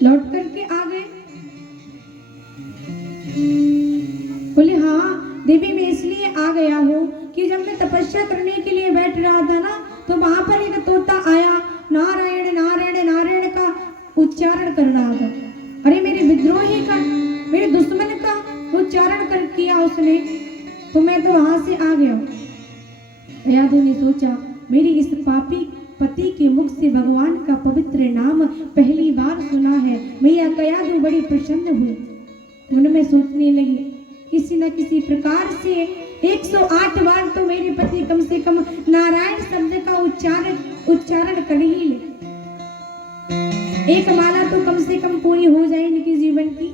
लौट करके आ गए। बोले हाँ देवी, मैं इसलिए आ गया हूँ कि जब मैं तपस्या करने के लिए बैठ रहा था ना, तो वहां पर एक तोता आया, नारायण नारायण नारायण का उच्चारण कर रहा था। अरे मेरे विद्रोही का, मेरे दुश्मन का उच्चारण कर किया उसने, तो मैं तो वहां से आ गया। कयाधु ने सोचा, मेरी इस पापी पति के मुख से भगवान का पवित्र नाम पहली बार सुना है। मैया कयाधु बड़ी प्रसन्न हुई। मन में सोचने लगी, किसी न किसी प्रकार से 108 बार तो मेरे पति कम से कम नारायण शब्द का उच्चारण कर ही ले। एक माला तो कम से कम पूरी हो जाए इनके जीवन की।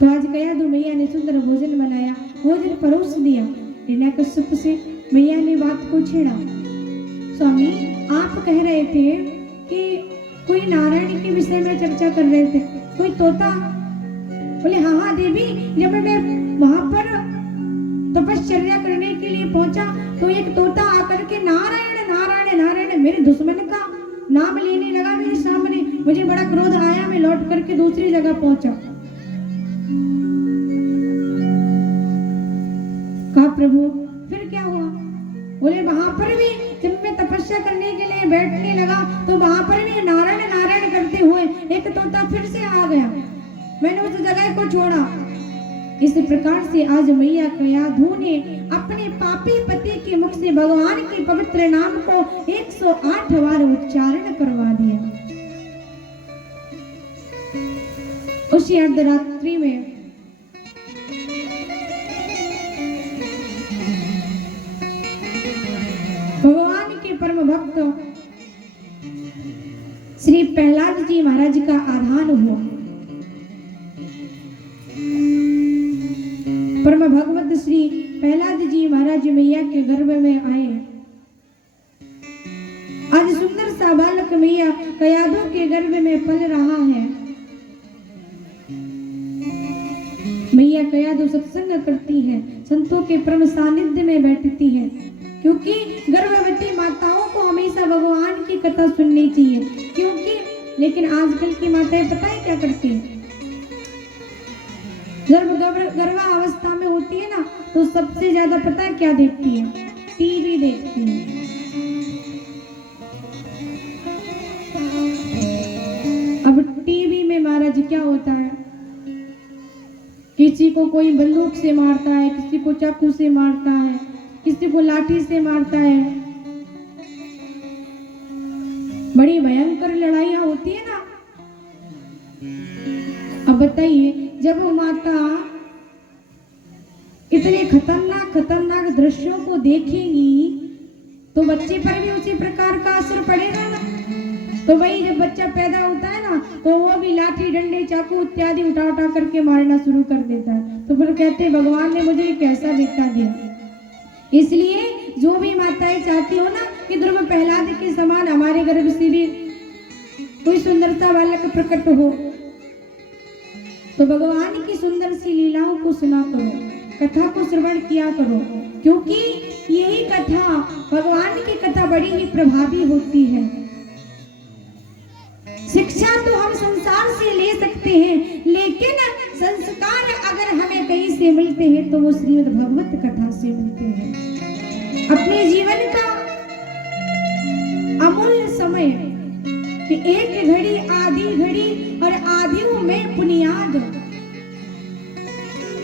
तो आज कयाधु मैया ने सुंदर भोजन बनाया, भोजन परोस दिया। हिरण्यकश्यप से मैया ने बात को छेड़ा, स्वामी आप कह रहे थे कि कोई नारायण के विषय में चर्चा कर रहे थे, कोई तोता? बोले हाँ हाँ देवी, जब मैं वहां पर तपश्चर्या करने के लिए पहुंचा तो एक तोता आकर के नारायण नारायण नारायण मेरे दुश्मन का नाम लेने लगा मेरे सामने। मुझे बड़ा क्रोध आया, मैं लौट करके दूसरी जगह पहुंचा। कहा प्रभु फिर क्या हुआ? बोले वहां पर भी जब मैं तपस्या करने के लिए बैठने लगा तो वहां पर भी नारायण नारायण करते हुए एक तोता फिर से आ गया, मैंने उस जगह को छोड़ा। इस प्रकार से आज मैया कयाधु ने अपने पापी पति के मुख से भगवान के पवित्र नाम को 108 बार उच्चारण करवा दिया। उसी अर्धरात्रि में भगवान के परम भक्त श्री प्रहलाद जी महाराज का आधान हुआ। परम भगवत श्री प्रहलाद जी महाराज मैया के गर्भ में आए। आज सुंदर सा बालक मैया कयाधु के गर्भ में पल रहा है। मैया कयाधु सत्संग करती है, संतों के परम सानिध्य में बैठती है, क्योंकि गर्भवती माताओं को हमेशा भगवान की कथा सुननी चाहिए। क्योंकि लेकिन आजकल की माताएं पता है क्या करती है? जब गर्भावस्था में होती है ना, तो सबसे ज्यादा पता है क्या देखती है? टीवी देखती है। अब टीवी में महाराज क्या होता है, किसी को कोई बंदूक से मारता है, किसी को चाकू से मारता है, किसी को लाठी से मारता है। बड़ी भयंकर लड़ाइयां होती है ना। अब बताइए, जब वो माता इतने खतरनाक दृश्यों को देखेंगी तो बच्चे पर भी उसी प्रकार का असर पड़ेगा ना। तो वही जब बच्चा पैदा होता है ना, तो वो भी लाठी डंडे चाकू इत्यादि उठा करके मारना शुरू कर देता है। तो फिर कहते भगवान ने मुझे कैसा बेटा दिया। इसलिए जो भी माताएं चाहती हो ना कि ध्रुव प्रहलाद के समान हमारे गर्भ से भी कोई सुंदरता बालक प्रकट हो, तो भगवान की सुंदर सी लीलाओं को सुना करो, कथा को श्रवण किया करो, क्योंकि यही कथा, भगवान की कथा बड़ी ही प्रभावी होती है। शिक्षा तो हम संसार से ले सकते हैं, लेकिन संस्कार अगर हमें कहीं से मिलते हैं तो वो श्रीमद् भगवत कथा से मिलते हैं। अपने जीवन का अमूल्य समय कि एक घड़ी आधी घड़ी और आधियों में बुनियाद।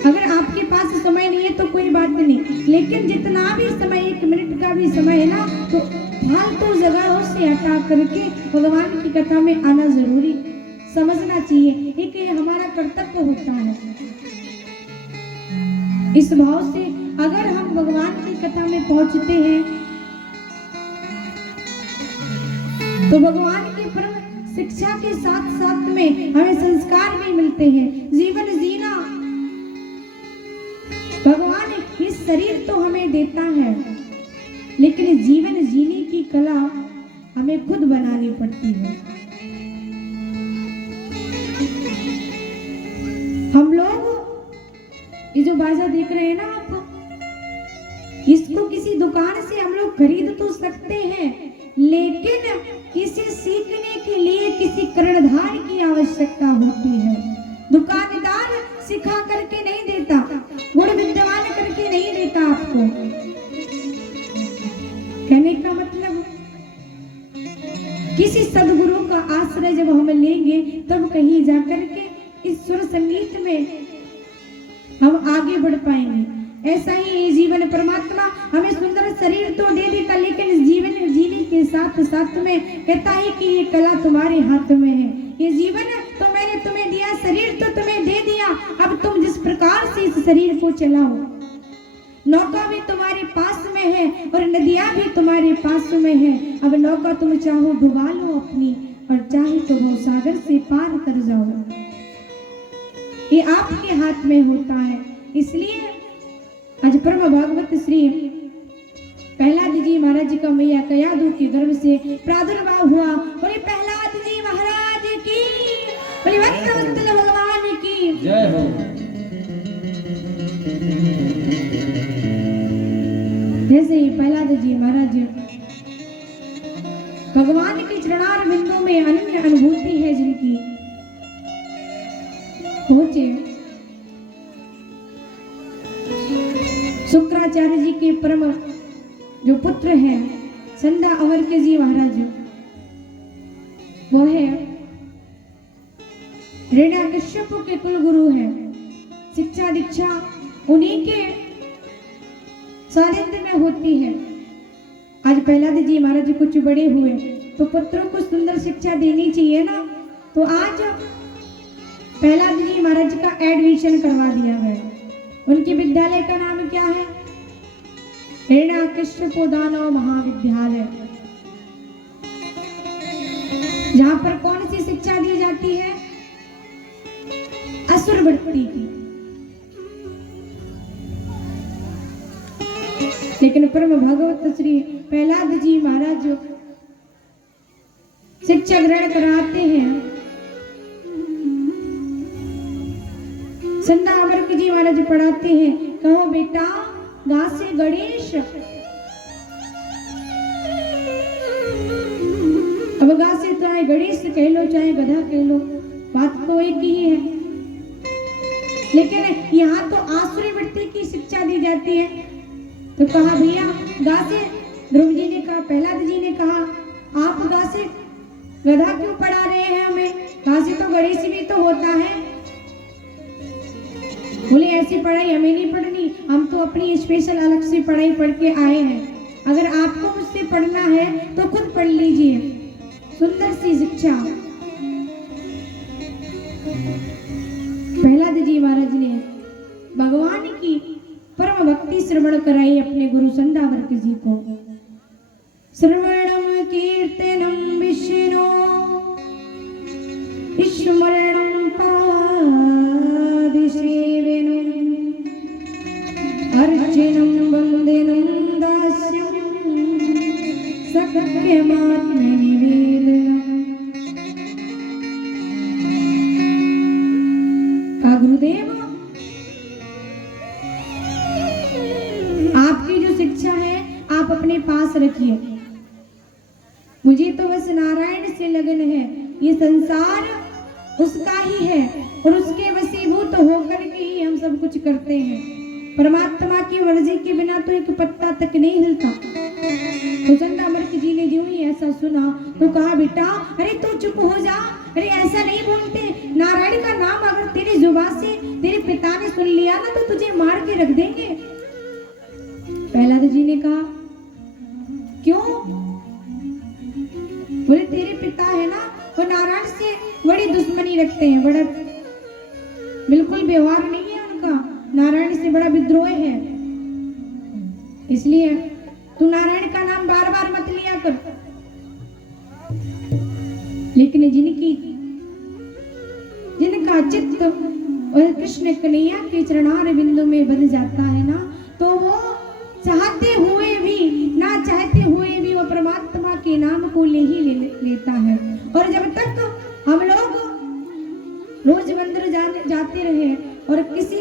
अगर आपके पास समय नहीं है तो कोई बात नहीं, लेकिन जितना भी समय, 1 मिनट का भी समय है ना, तो फालतू जगहों से हटा करके भगवान की कथा में आना जरूरी समझना चाहिए। एक ये हमारा कर्तव्य होता है। इस भाव से अगर हम भगवान की कथा में पहुंचते हैं तो भगवान की परम शिक्षा के साथ साथ में हमें संस्कार भी मिलते हैं। जीवन जीना, भगवान इस शरीर तो हमें देता है, लेकिन जीवन जीने की कला हमें खुद बनानी पड़ती है। हम लोग ये जो बाजा देख रहे हैं ना आप, इसको किसी दुकान से हम लोग खरीद तो सकते हैं, लेकिन इसे सीखने के लिए किसी कर्णधार की आवश्यकता होती है। दुकानदार सिखा करके नहीं देता, गुण विद्यमान करके नहीं देता आपको। कहने का मतलब किसी सदगुरु का आश्रय जब हम लेंगे तब कहीं जाकर के इस सुर संगीत में हम आगे बढ़ पाएंगे। ऐसा ही ये जीवन परमात्मा हमें सुंदर शरीर तो दे देता, लेकिन इस जीवन जीने के साथ साथ में कहता है कि ये कला तुम्हारे हाथ में है। ये जीवन तो मैंने तुम्हें दिया, शरीर तो तुम्हें दे दिया, अब तुम जिस प्रकार से इस शरीर को चलाओ। नौका भी तुम्हारे पास में है और नदियां भी तुम्हारे पास में है। अब नौका तुम चाहो डुबा लो अपनी, और चाहे तो वो सागर से पार कर जाओ। ये आपके हाथ में होता है। इसलिए आज परम भागवत श्री प्रहलाद जी महाराज जी का मैया कयादू के गर्भ से प्रादुर्भाव हुआ। बोले प्रहलाद जी महाराज की, बोले वक्रवत्तल भगवान की जय हो। जैसे ही प्रहलाद जी महाराज भगवान के चरणार बिंदु में अनन्य अनुभूति है जिनकी पहुंचे, शुक्राचार्य जी के परम जो पुत्र है संदा अवर के जी महाराज, वो है हिरण्यकश्यप के कुलगुरु है। शिक्षा दीक्षा उन्हीं के सानिध्य में होती है। आज प्रहलाद जी महाराज कुछ बड़े हुए तो पुत्रों को सुंदर शिक्षा देनी चाहिए ना, तो आज प्रहलाद जी महाराज का एडमिशन करवा दिया गया। उनके विद्यालय का नाम क्या है? हिरण्यकश्यप दानव महाविद्यालय। जहां पर कौन सी शिक्षा दी जाती है? असुर वृत्ति की। लेकिन परम भगवत श्री प्रहलाद जी महाराज जो शिक्षा ग्रहण कराते हैं, संदा अमर जी महाराज पढ़ाते हैं, कहो बेटा गा से गणेश। अब गा से चाहे गणेश कह लो चाहे गधा कह लो, बात तो एक ही है। लेकिन यहाँ तो आसुरी वृत्ति की शिक्षा दी जाती है। तो कहा भैया गा से, ध्रुव जी ने कहा, प्रहलाद जी ने कहा आप गा से गधा क्यों पढ़ा रहे हैं हमें? गा से तो गणेश भी तो होता है। बोले ऐसी पढ़ाई हमें नहीं पढ़नी, हम तो अपनी स्पेशल अलग से पढ़ाई पढ़ के आए हैं। अगर आपको मुझसे पढ़ना है तो खुद पढ़ लीजिए। सुंदर सी शिक्षा प्रहलाद जी महाराज ने भगवान की परम भक्ति श्रवण कराई अपने गुरु संदावर्त जी को। श्रवणम कीर्तनम विष्णु स्मरणम पादसेवनम अर्चनम वंदनम दास्यम सख्यमात्म निवेदनम। का गुरुदेव आपकी जो शिक्षा है आप अपने पास रखिए। मुझे तो बस नारायण से लगन है, ये संसार उसका ही है और उसके वशीभूत होकर के ही हम सब कुछ करते हैं। परमात्मा की मर्जी के बिना तो एक पत्ता तक नहीं हिलता। तो संत अमृत जी ने जो ही ऐसा सुना तो कहा बेटा अरे तू चुप हो जा, अरे ऐसा नहीं बोलते। नारायण का नाम अगर तेरी जुबान से तेरे पिता ने सुन लिया ना तो तुझे मार के रख देंगे। प्रहलाद जी ने कहा क्यों? बोले तेरे पिता है ना वो नारायण से बड़ी दुश्मनी रखते हैं, बड़ा बिल्कुल व्यवहार नहीं है उनका, नारायण से बड़ा विद्रोह है। इसलिए तू नारायण का नाम बार बार मत लिया कर। लेकिन जिनका चित्त और कृष्ण कन्हैया के चरणार बिंदु में बन जाता है ना, तो वो चाहते हुए भी ना चाहते हुए भी वो परमात्मा के नाम को लेता है। और जब तक हम लोग रोज मंदिर जाते रहे और किसी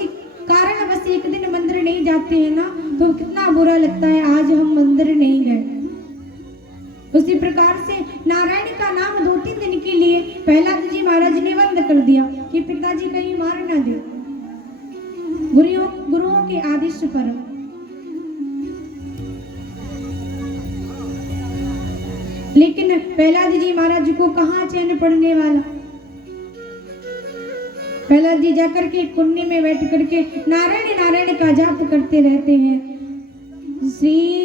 कारण बस एक दिन मंदिर नहीं जाते हैं ना, तो कितना बुरा लगता है आज हम मंदिर नहीं गए। उसी प्रकार से नारायण का नाम 2-3 दिन के लिए प्रहलाद कर दिया कि पिताजी कहीं मार ना दे, गुरुओं के आदेश पर। लेकिन प्रहलाद जी महाराज को कहाँ चैन पड़ने वाला। प्रहलाद जी जाकर के कुंडी में बैठ करके नारायण नारायण का जाप करते रहते हैं। श्री